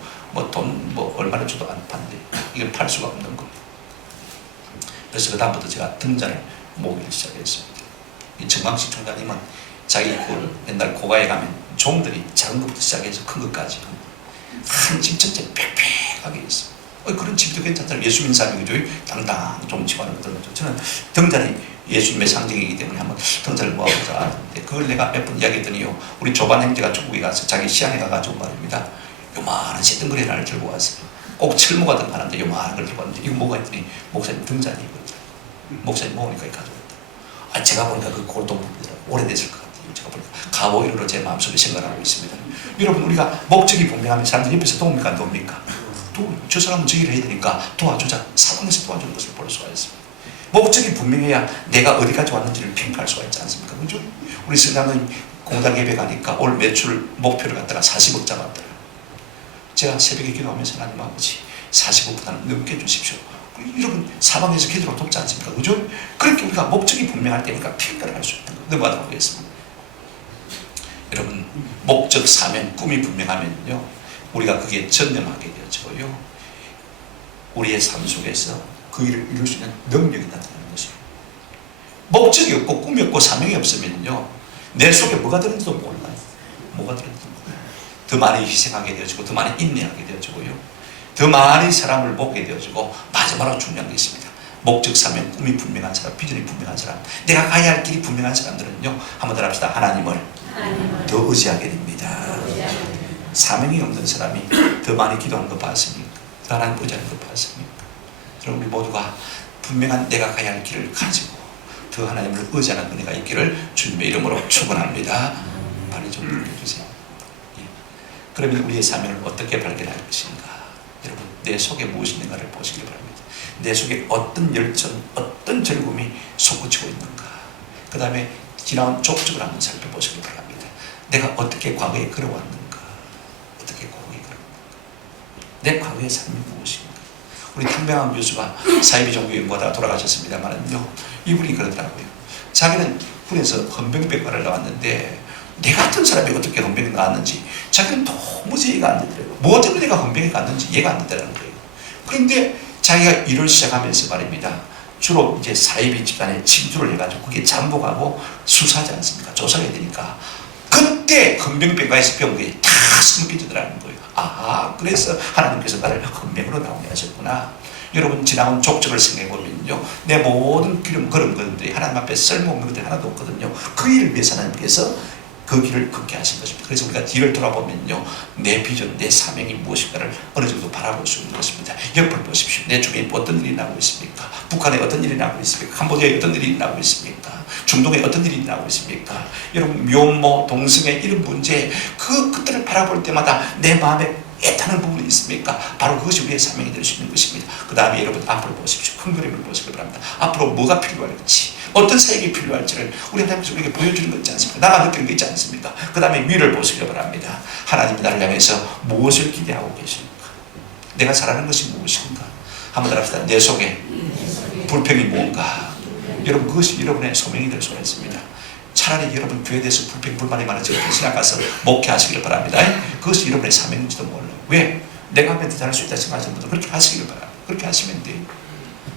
돈 얼마나 줘도 안 판대. 이걸 팔 수가 없는 거예요. 그래서 그 다음부터 제가 등잔을 모으기 시작했습니다. 이 정광식 총장님은 자기 옛날 고가에 가면 종들이 작은 것부터 시작해서 큰 것까지 한 집 전체 빽빽하게 있어요. 그런 집도 괜찮잖아요. 예수 믿는 사람이 그죠? 당당 좀 집하는 것들. 저는 등잔이 예수님의 상징이기 때문에 한번 등잔을 모아보자 하는데, 그걸 내가 몇 번 이야기했더니요, 우리 조반 형제가 중국에 가서 자기 시안에 가가지고 말입니다, 요만한 새덩거리 하나를 들고 왔어요. 꼭 철모가 등하는데 요만한 걸 들고 왔는데, 이거 뭐가 했더니 목사님 등잔이거든요. 목사님 모으니까 가져왔다. 제가 보니까 그 골동품이더라고요. 오래됐을 것 같아요. 제가 보니까 가보이로 제 마음속에 생각하고 있습니다. 여러분, 우리가 목적이 분명하면 사람들이 옆에서 도웁니까 안 도웁니까? 저 사람은 저 일을 해야 되니까 도와주자. 사방에서 도와주는 것을 볼 수가 있습니다. 목적이 분명해야 내가 어디까지 왔는지를 평가할 수가 있지 않습니까? 그죠? 우리 신랑은 공당 예배 가니까 올 매출 목표를 갖다가 40억 잡았더라. 제가 새벽에 기도하면서 하나님 아버지 40억보다는 넘게 주십시오. 여러분, 사방에서 기도로 돕지 않습니까? 그죠? 그렇게 우리가 목적이 분명할 때니까 평가를 할 수 있는 거. 넘어가도록 하겠습니다. 여러분, 목적, 사명, 꿈이 분명하면요, 우리가 그게 전념하게 되어지고요, 우리의 삶 속에서 그 일을 이룰 수 있는 능력이 나타나는 것이에요. 목적이 없고 꿈이 없고 사명이 없으면요, 내 속에 뭐가 들었는지도 몰라요. 뭐가 들었는지도 몰라요. 더 많이 희생하게 되어지고, 더 많이 인내하게 되어지고요, 더 많이 사람을 보게 되어지고, 마지막으로 중요한 게 있습니다. 목적, 사명, 꿈이 분명한 사람, 비전이 분명한 사람, 내가 가야 할 길이 분명한 사람들은요, 한번 더 합시다. 하나님을 더 의지하게 됩니다. 사명이 없는 사람이 더 많이 기도하는 거 봤습니까? 더 하나님 의지하는 거 봤습니까? 그럼 우리 모두가 분명한 내가 가야 할 길을 가지고 더 하나님을 의지하는 은혜가 있기를 주님의 이름으로 축원합니다. 빨리 좀 눌러주세요. 예. 그러면 우리의 사명을 어떻게 발견할 것인가? 여러분, 내 속에 무엇이 있는가를 보시기 바랍니다. 내 속에 어떤 열정, 어떤 즐거움이 솟구치고 있는가? 그 다음에 지나온 족적을 한번 살펴보시기 바랍니다. 내가 어떻게 과거에 걸어왔는가? 어떻게 과거에 걸어왔는가? 내 과거의 삶이 무엇인가? 우리 탕명한 교수가 사이비 종교 연구하다가 돌아가셨습니다만은요, 이분이 그러더라고요. 자기는 군에서 헌병백과를 나왔는데 내 같은 사람이 어떻게 헌병에 나왔는지 자기는 도무지 이해가 안 되더라고요. 뭐 때문에 내가 헌병에 갔는지 이해가 안 된다는 거예요. 그런데 자기가 일을 시작하면서 말입니다. 주로 이제 사이비 집단에 침투를 해가지고 그게 잠복하고 수사하지 않습니까? 조사해야 되니까. 그때 헌병백과에서 배운 게 다 숨겨지더라는 거예요. 아, 그래서 하나님께서 나를 헌병으로 나오게 하셨구나. 여러분, 지나온 족적을 생각해보면요, 내 모든 그런 것들이 하나님 앞에 쓸모없는 것들이 하나도 없거든요. 그 일을 위해서 하나님께서 그 길을 걷게 하신 것입니다. 그래서 우리가 뒤를 돌아보면요, 내 비전, 내 사명이 무엇인가를 어느 정도 바라볼 수 있는 것입니다. 옆을 보십시오. 내 주변에 어떤 일이 나고 있습니까? 북한에 어떤 일이 나고 있습니까? 캄보디아에 어떤 일이 나고 있습니까? 중동에 어떤 일이 나고 있습니까? 여러분, 묘모, 동성애 이런 문제, 그것들을 바라볼 때마다 내 마음에 애타는 부분이 있습니까? 바로 그것이 우리의 사명이 될 수 있는 것입니다. 그 다음에 여러분, 앞으로 보십시오. 큰 그림을 보시기 바랍니다. 앞으로 뭐가 필요할지, 어떤 사역이 필요할지를 우리 하나님께서 우리에게 보여주는 거 있지 않습니까? 나가 느끼는 거 있지 않습니까? 그 다음에 위를 보시기 바랍니다. 하나님이 나를 향해서 무엇을 기대하고 계십니까? 내가 잘하는 것이 무엇인가? 한번 따라합시다. 내 속에 불평이 뭔가? 여러분, 그것이 여러분의 소명이 될 수가 있습니다. 차라리 여러분 교회에 대해서 불평, 불만이 많아지고 신학 가서 목회하시길 바랍니다. 그것이 여러분의 사명인지도 몰라요. 왜? 내가 하면 더 잘할 수 있다 생각하시는 분들 그렇게 하시길 바랍니다. 그렇게 하시면 돼요.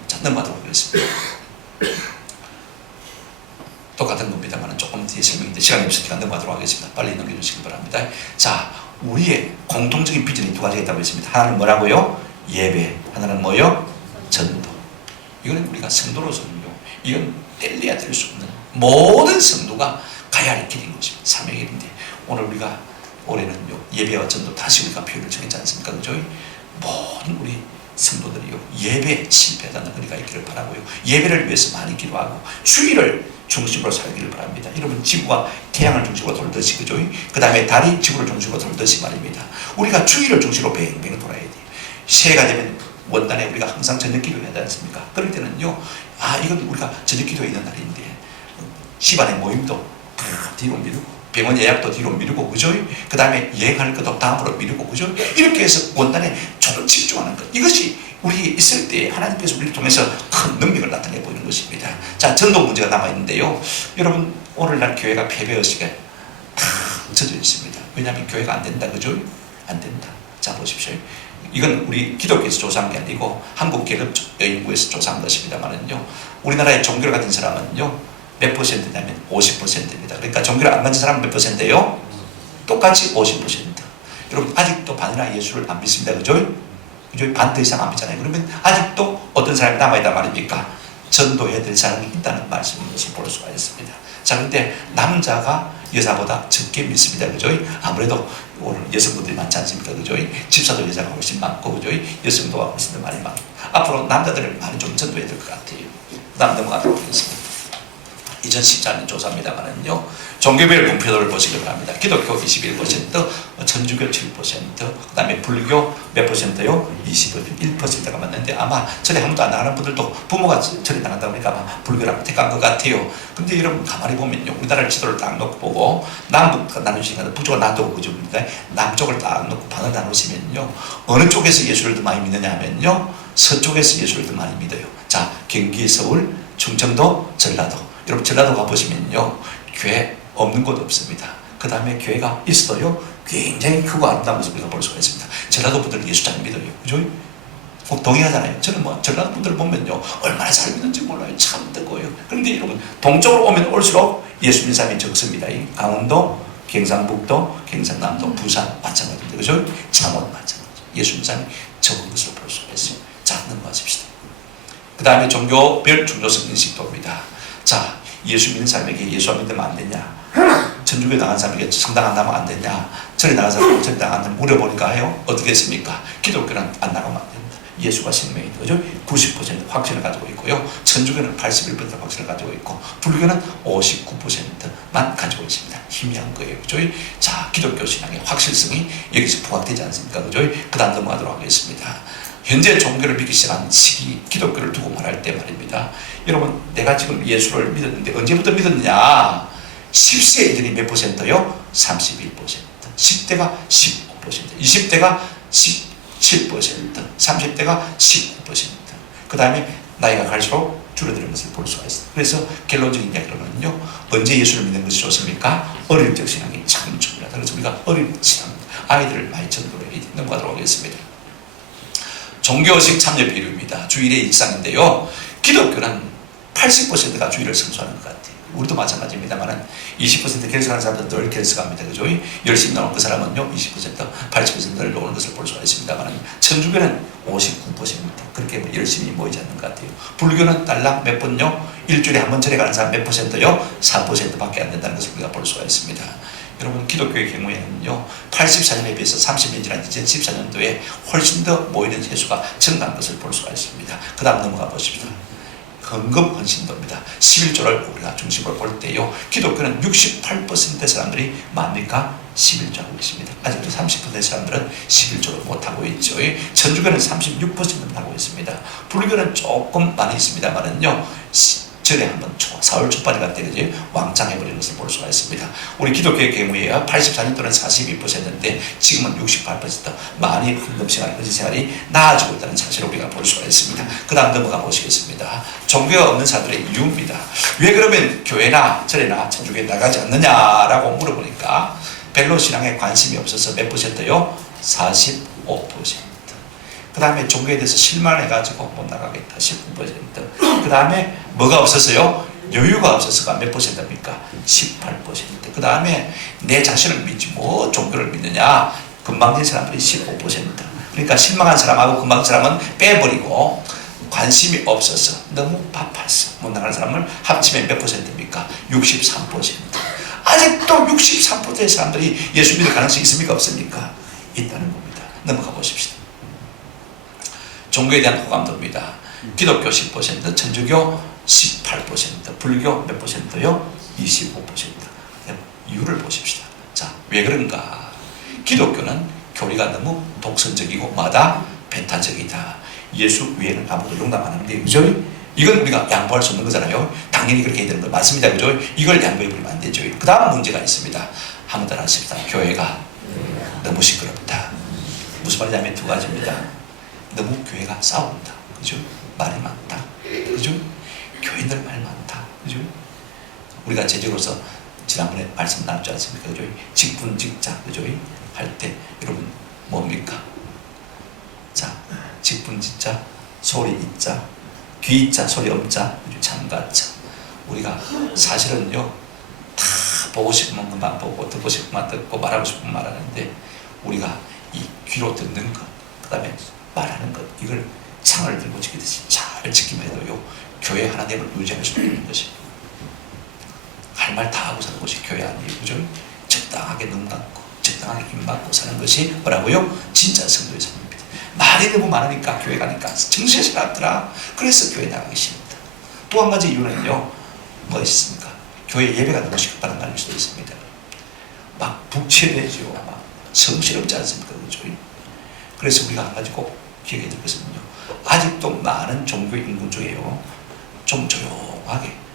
자, 넘어가도록 하겠습니다. 똑같은 겁니다만 조금 뒤에 설명인데 시간이 없으니까 넘어가도록 하겠습니다. 빨리 넘겨주시기 바랍니다. 자, 우리의 공통적인 비전이 두 가지가 있다고 했습니다. 하나는 뭐라고요? 예배. 하나는 뭐요? 전도. 이거는 우리가 성도로서는요, 이건 뗄래야 될 수 없는 모든 성도가 가야 할 길인 것입니다. 사명의 길인데, 오늘 우리가 올해는요, 예배와 전도 다시 우리가 표현을 정했지 않습니까? 그죠? 모든 우리 성도들이요, 예배 실패하지 않는 우리가 있기를 바라고요, 예배를 위해서 많이 기도하고 주일을 중심으로 살기를 바랍니다. 여러분, 지구가 태양을 중심으로 돌듯이, 그죠? 그 다음에 달이 지구를 중심으로 돌듯이 말입니다. 우리가 주일을 중심으로 뱅뱅 돌아야 돼요. 새해가 되면 원단에 우리가 항상 저녁 기도해야 하지 않습니까? 그럴 때는요, 이건 우리가 저녁 기도에 있는 날인데, 집안의 모임도 다 뒤로 미루고, 병원 예약도 뒤로 미루고, 그죠? 그 다음에 여행할 것도 다음으로 미루고, 그죠? 이렇게 해서 원단에 좀 집중하는 것. 이것이 우리 있을 때 하나님께서 우리를 통해서 큰 능력을 나타내 보이는 것입니다. 자, 전도 문제가 남아있는데요. 여러분, 오늘날 교회가 패배의식에 다 젖어 있습니다. 왜냐하면 교회가 안 된다, 그죠? 안 된다. 자, 보십시오. 이건 우리 기독교에서 조사한 게 아니고 한국갤럽연구에서 조사한 것입니다만은요, 우리나라의 종교를 가진 사람은요, 몇 퍼센트냐면 50%입니다. 그러니까 종교를 안 가진 사람은 몇 퍼센트예요? 똑같이 50%. 여러분, 아직도 반이나 예수를 안 믿습니다. 그죠? 그죠? 반 더 이상 안 믿잖아요. 그러면 아직도 어떤 사람이 남아있단 말입니까? 전도해야 될 사람이 있다는 말씀인 것을 볼 수가 있습니다. 자, 근데 남자가 여자보다 적게 믿습니다. 그죠? 아무래도 오늘 여성분들이 많지 않습니까? 그죠? 집사도 여자가 훨씬 많고, 그죠? 여성도가 훨씬 더 많이 많고. 앞으로 남자들을 많이 좀 전도해야 될 것 같아요. 그 다음 넘어가도록 하겠습니다. 2014년 조사입니다만은요, 종교별 분표를 보시기 바랍니다. 기독교 21%, 천주교 7%, 그 다음에 불교 몇 %요? 21%가 맞는데, 아마 절에 한 번도 안 나가는 분들도 부모가 절에 나간다고 하니까 아마 불교라고 택한 것 같아요. 근데 여러분, 가만히 보면요, 우리나라 지도를 딱 놓고 보고, 남북 나누시면 북쪽을 놔두고, 그죠? 남쪽을 딱 놓고 반을 나누시면요, 어느 쪽에서 예수를 더 많이 믿느냐 하면요, 서쪽에서 예수를 더 많이 믿어요. 자, 경기, 서울, 충청도, 전라도. 여러분, 전라도 가보시면요, 교회 없는 곳 없습니다. 그 다음에 교회가 있어도요, 굉장히 크고 아름다운 모습을 볼 수가 있습니다. 전라도 분들은 예수 잘 믿어요. 그죠? 꼭 동의하잖아요. 저는 뭐 전라도 분들을 보면요, 얼마나 잘 믿는지 몰라요. 참 뜨거워요. 그런데 여러분, 동쪽으로 오면 올수록 예수 믿는 사람이 적습니다. 강원도, 경상북도, 경상남도, 부산 마찬가지입니다. 그죠? 창원 마찬가지. 예수 믿는 사람이 적은 것으로 볼 수가 있어요. 자, 넘어가십시다. 그 다음에 종교별 중조성 인식도입니다. 자, 예수 믿는 사람에게 예수 안 믿으면 안 되냐? 천주교에 나간 사람에게 성당 안 나가면 안 되냐? 절에 나간 사람에게 절에 나가면 물어보니까 해요. 어떻게 했습니까? 기독교는 안 나가면 안 됩니다. 예수가 생명이다. 그죠? 90% 확신을 가지고 있고요. 천주교는 81% 확신을 가지고 있고, 불교는 59%만 가지고 있습니다. 희미한 거예요. 그죠? 자, 기독교 신앙의 확실성이 여기서 부각되지 않습니까? 그죠? 그 다음 넘어가도록 하겠습니다. 현재 종교를 믿기 시작한 시기, 기독교를 두고 말할 때 말입니다. 여러분, 내가 지금 예수를 믿었는데 언제부터 믿었느냐? 10세 이전이 몇 퍼센트요? 31%. 10대가 15%, 20대가 17%, 30대가 19%. 그 다음에 나이가 갈수록 줄어드는 것을 볼 수가 있습니다. 그래서 결론적인 이야기로는요, 언제 예수를 믿는 것이 좋습니까? 어릴 적 신앙이 참 중요하다. 그래서 우리가 어린 신앙, 아이들을 많이 전도를 넘어가도록 하겠습니다. 종교식 참여 비율입니다. 주일의 일상인데요, 기독교는 80%가 주일을 성수하는 것 같아요. 우리도 마찬가지입니다만은 20% 결석하는 사람들은 늘 결석합니다. 그죠? 열심히 나오는 그 사람은요, 20%, 80%를 놓는 것을 볼 수가 있습니다만은, 천주교는 59% 그렇게 열심히 모이지 않는 것 같아요. 불교는 달랑 몇 번요? 일주일에 한 번 절에 가는 사람 몇 퍼센트요? 4%밖에 안 된다는 것을 우리가 볼 수가 있습니다. 여러분, 기독교의 경우에는요, 84년에 비해서 30년 지난 2014년도에 훨씬 더 모이는 횟수가 증가한 것을 볼 수가 있습니다. 그 다음 넘어가 보십시다. 헌금 헌신도입니다. 11조를 우리가 중심으로 볼 때요, 기독교는 68%의 사람들이 뭡니까? 11조 하고 있습니다. 아직도 30%의 사람들은 11조를 못하고 있죠. 천주교는 36%는 하고 있습니다. 불교는 조금 많이 있습니다만은요, 절에 한번 4월 초반에 때까지 왕창 해버리는 것을 볼 수가 있습니다. 우리 기독교의 경우에요, 84년도는 42%인데 지금은 68%, 많이 헌금생활, 헌신생활이 나아지고 있다는 사실을 우리가 볼 수가 있습니다. 그 다음 넘어가 보시겠습니다. 종교가 없는 사람들의 이유입니다. 왜 그러면 교회나 절에나 천주교에 나가지 않느냐라고 물어보니까 별로 신앙에 관심이 없어서 몇 퍼센트요? 45%. 그 다음에 종교에 대해서 실망해가지고 못 나가겠다, 19%. 그 다음에 뭐가 없었어요? 여유가 없어서가 몇 퍼센트입니까? 18%. 그 다음에 내 자신을 믿지 뭐 종교를 믿느냐? 금방진 사람들이 15%. 그러니까 실망한 사람하고 금방진 사람은 빼버리고, 관심이 없어서 너무 바빠서 못 나가는 사람을 합치면 몇 퍼센트입니까? 63%. 아직도 63%의 사람들이 예수 믿을 가능성이 있습니까? 없습니까? 있다는 겁니다. 넘어가 보십시다. 종교에 대한 호감도입니다. 기독교 10%, 천주교 18%, 불교 몇 퍼센트요? 25%. 이유를 보십시다. 자, 왜 그런가? 기독교는 교리가 너무 독선적이고 마다 배타적이다. 예수 외에는 아무도 용납 안 하는데, 그죠? 이건 우리가 양보할 수 없는 거잖아요. 당연히 그렇게 해야 되는 거 맞습니다. 그죠? 이걸 양보해버리면 안 되죠. 그 다음 문제가 있습니다. 한번 더 하십시다. 교회가 너무 시끄럽다. 무슨 말이냐면 두 가지입니다. 너무 교회가 싸운다. 그죠? 말이 많다. 그죠? 교인들 말 많다. 그죠? 우리가 제적으로서 지난번에 말씀 나눴지 않습니까? 그죠? 직분, 직자. 그죠? 할 때, 여러분, 뭡니까? 자, 직분, 직자, 소리, 있자, 귀, 있자, 소리, 엄자, 참가자. 우리가 사실은요, 다 보고 싶으면 그만 보고, 듣고 싶으면 듣고, 말하고 싶으면 말하는데, 우리가 이 귀로 듣는 것, 그 다음에 말하는 것, 이걸 창을 들고 지키듯이 잘 지키면 해도요, 교회 하나됨을 유지할 수 있는 것이, 할 말 다 하고 사는 것이 교회 아니에요. 그죠? 적당하게 눈 감고 적당하게 입 막고 사는 것이 뭐라고요? 진짜 성도의 삶입니다. 말이 너무 많으니까 교회 가니까 정신이 사납더라. 그래서 교회 나가기 싫다. 또 한 가지 이유는요, 뭐 있습니까? 교회 예배가 너무 시급하는 말일 수도 있습니다. 막 북치되죠. 막 성실없지 않습니까? 그죠? 그래서 우리가 한 가지 꼭 기억해야 될 것은요, 아직도 많은 종교 인구 중에요, 좀 조용하게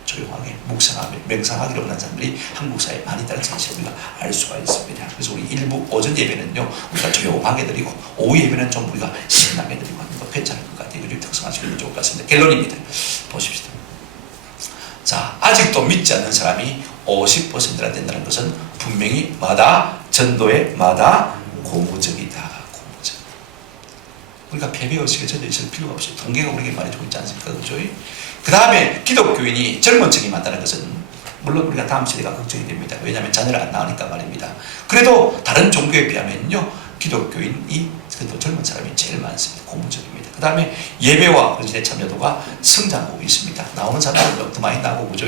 묵상하며 명상하기로 하는 사람들이 한국 사회에 많이 있다는 사실을 우리가 알 수가 있습니다. 그래서 우리 일부 오전 예배는요, 우리가 조용하게 드리고, 오후 예배는 좀 우리가 신나게 드리고 하는 거 괜찮을 것 같아요. 그리고 특성화시키면 좋을 것 같습니다. 결론입니다. 보십시다. 자, 아직도 믿지 않는 사람이 50%나 된다는 것은 분명히 전도의 고무적이다. 우리가 패배의식에 젖어 있을 필요가 없어요. 통계가 우리에게 말해주고 있지 않습니까? 그죠? 그 다음에 기독교인이 젊은 층이 많다는 것은, 물론 우리가 다음 세대가 걱정이 됩니다. 왜냐하면 자녀를 안 낳으니까 말입니다. 그래도 다른 종교에 비하면요, 기독교인이 그래도 젊은 사람이 제일 많습니다. 고무적입니다. 그 다음에 예배와 헌신의 참여도가 성장하고 있습니다. 나오는 사람들도 더 많이 나오고, 그죠?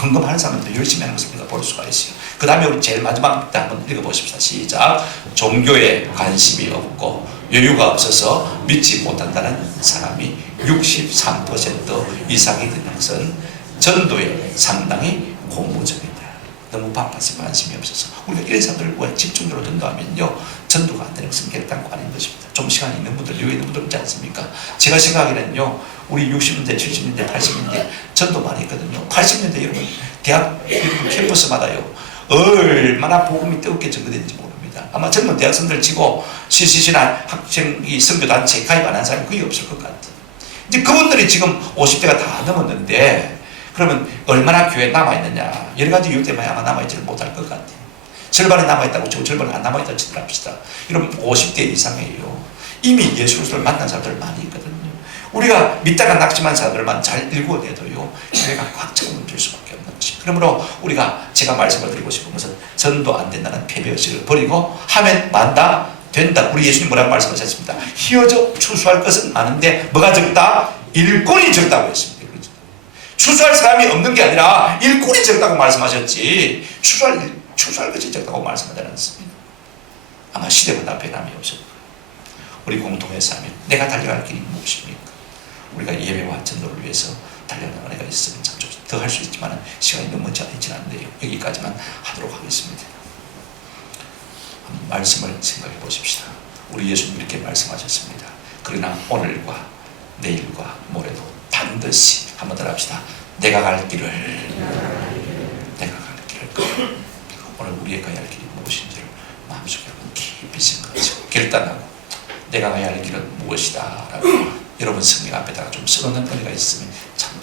헌금하는 사람들도 열심히 하는 것을 우리가 볼 수가 있어요. 그 다음에 우리 제일 마지막 때 한번 읽어보십시다. 시작. 종교에 관심이 없고 여유가 없어서 믿지 못한다는 사람이 63% 이상이 되는 것은 전도에 상당히 고무적이다. 너무 바빠서 관심이 없어서 우리가 이런 사람들과 집중적으로 전도하면요 전도가 안 되는 것은 결단코 아닌 것입니다. 좀 시간이 있는 분들, 여유 있는 분들 있지 않습니까? 제가 생각에는요 우리 60년대, 70년대, 80년대 전도 많이 했거든요. 80년대 여러분 대학 여러분 캠퍼스마다요 얼마나 복음이 뜨겁게 전거되는지 모릅니다. 아마 젊은 대학생들 치고 CCC나 학생이 선교단체에 가입 안 한 사람이 거의 없을 것 같아요. 이제 그분들이 지금 50대가 다 넘었는데 그러면 얼마나 교회에 남아있느냐, 여러 가지 이유 때문에 아마 남아있지를 못할 것 같아요. 절반이 남아있다고 치고 절반이 안 남아있다고 치더랍시다. 여러분 50대 이상이에요. 이미 예수 그리스도를 만난 사람들 많이 있거든요. 우리가 믿다가 낙심한 사람들만 잘 일구어내도요 교회가 꽉 차고 넘칠 수밖에 없는 것입니다. 그러므로 우리가 제가 말씀을 드리고 싶은 것은 전도 안 된다는 패배의식을 버리고 하면 만다 된다. 우리 예수님 뭐라고 말씀하셨습니다. 희어져 추수할 것은 많은데 뭐가 적다? 일꾼이 적다고 했습니다. 추수할 사람이 없는 게 아니라 일꾼이 적다고 말씀하셨지 추수할 것이 적다고 말씀하지 않았습니다. 아마 시대보다 변함이 없을 거예요. 우리 공동회에서 하면 내가 달려갈 길이 무엇입니까? 우리가 예배와 전도를 위해서 달려가는 은혜가 있으면 참 좋습니다. 더 할 수 있지만 시간이 너무 지났는데요. 여기까지만 하도록 하겠습니다. 말씀을 생각해 보십시다. 우리 예수님 이렇게 말씀하셨습니다. 그러나 오늘과 내일과 모레도 반드시 한번 더 합시다. 내가 갈 길을 오늘 우리가 가야 할 길이 무엇인지를 마음속에 한번 깊이 생각하시고 결단하고 내가 가야 할 길은 무엇이다 라고 여러분 성경 앞에다가 좀 써놓는 은혜가 있으면 참